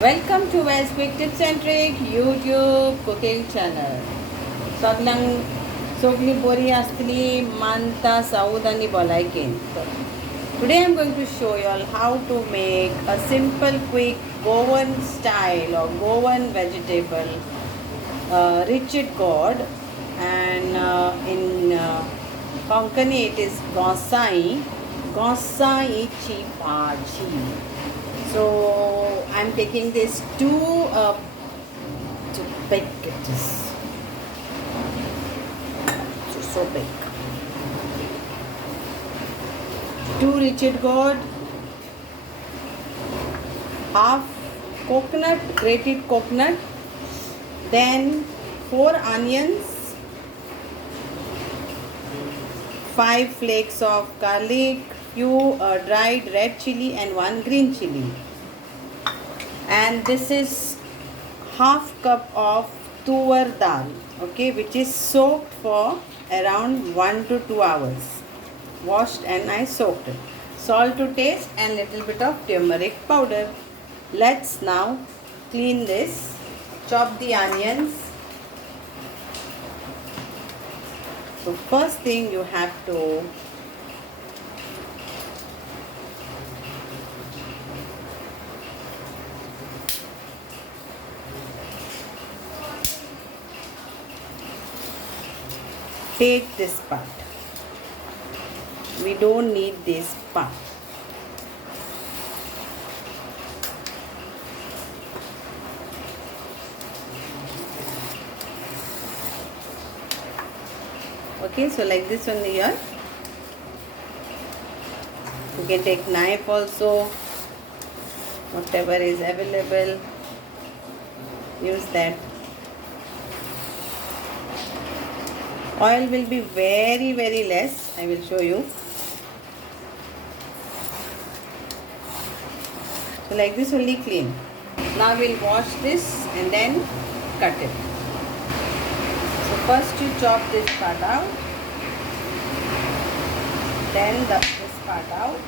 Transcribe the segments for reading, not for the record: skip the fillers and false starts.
Welcome to Wells Quick Tips and Tricks YouTube cooking channel. Sogli bori astli manta saudani bolaikin. Today I'm going to show you all how to make a simple quick Goan style or Goan vegetable richard gourd, and in Konkani it is Ghosalyachi Bhaji. So I'm taking this to bake it. So big. 2 richard gourd, half coconut, grated coconut, then 4 onions, 5 flakes of garlic, few dried red chili and 1 green chili. And this is half cup of tur dal, okay, which is soaked for around 1 to 2 hours. Washed and I soaked it. Salt to taste and little bit of turmeric powder. Let's now clean this. Chop the onions. So first thing you have to take this part. We don't need this part. Okay, so like this only here. You can take knife also, whatever is available, use that. Oil will be very less. I will show you. So like this only clean. Now we'll wash this and then cut it. So first you chop this part out, then this part out,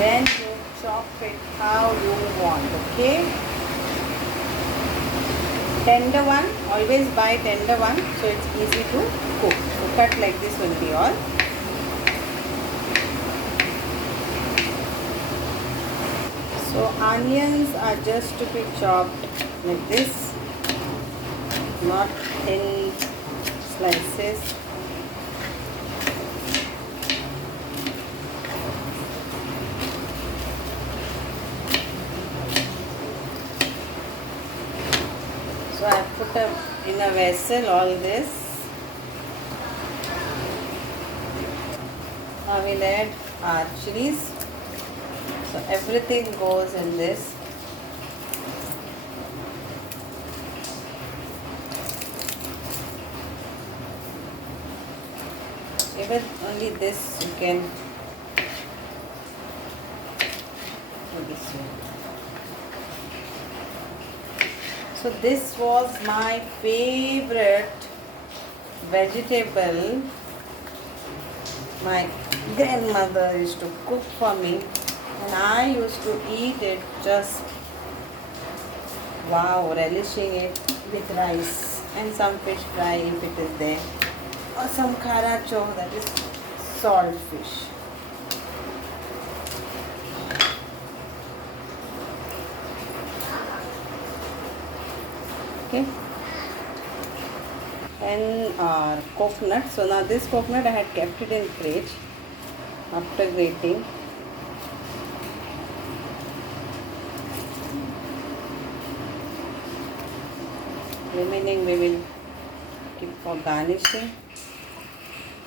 then you chop it how you want, okay? Tender one, always buy tender one so it's easy to cook. So cut like this only all. So onions are just to be chopped like this, not thin slices. So I put in a vessel all this. Now we'll add our chilies. So everything goes in this. Even only this you can do this way. So this was my favorite vegetable. My grandmother used to cook for me and I used to eat it just wow, relishing it with rice and some fish fry if it is there, or some karacho, that is salt fish. Okay, and our coconut. So now this coconut I had kept it in fridge after grating. Remaining we will keep for garnishing.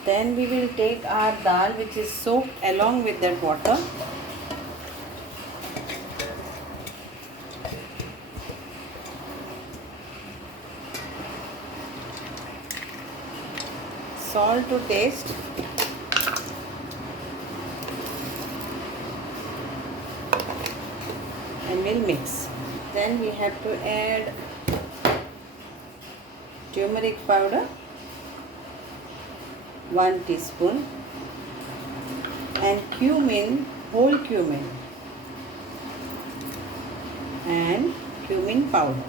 Then we will take our dal which is soaked along with that water. Salt to taste. And we'll mix. Then we have to add turmeric powder, 1 teaspoon, and cumin, whole cumin, and cumin powder.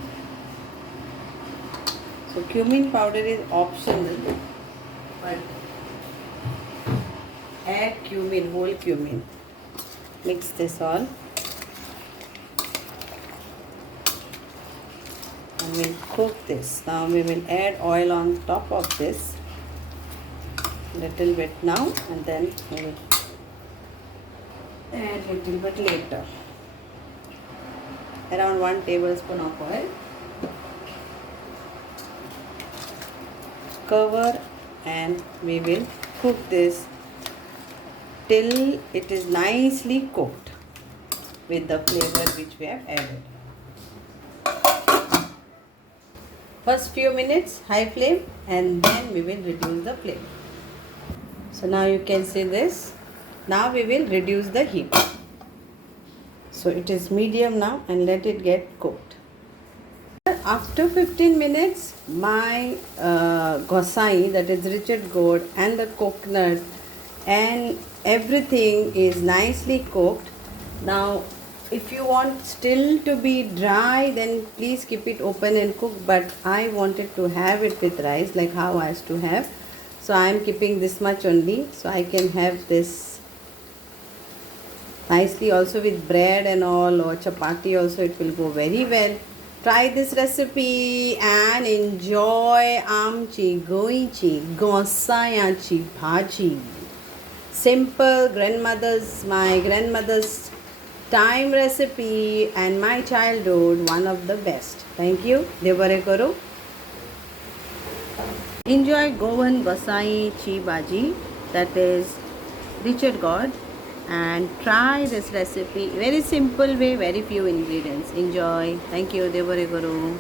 So cumin powder is optional, but add cumin, whole cumin. Mix this all and we'll cook this. Now we will add oil on top of this, little bit now, and then we will add little bit later. Around 1 tablespoon of oil. Cover and we will cook this till it is nicely cooked with the flavor which we have added. First few minutes high flame and then we will reduce the flame. So now you can see this. Now we will reduce the heat. So it is medium now and let it get cooked. After 15 minutes, my gosai, that is Richard Gourd, and the coconut and everything is nicely cooked. Now if you want still to be dry, then please keep it open and cook, but I wanted to have it with rice like how I used to have. So I am keeping this much only, so I can have this nicely also with bread and all, or chapati also, it will go very well. Try this recipe and enjoy amchi goichi Ghosalyachi Bhaji. Simple my grandmother's time recipe and my childhood, one of the best. Thank you. Devare karo. Enjoy Goanrecipe Bhaji, that is Richard Gourd, and try this recipe. Very simple way, very few ingredients. Enjoy. Thank you. Devare karo.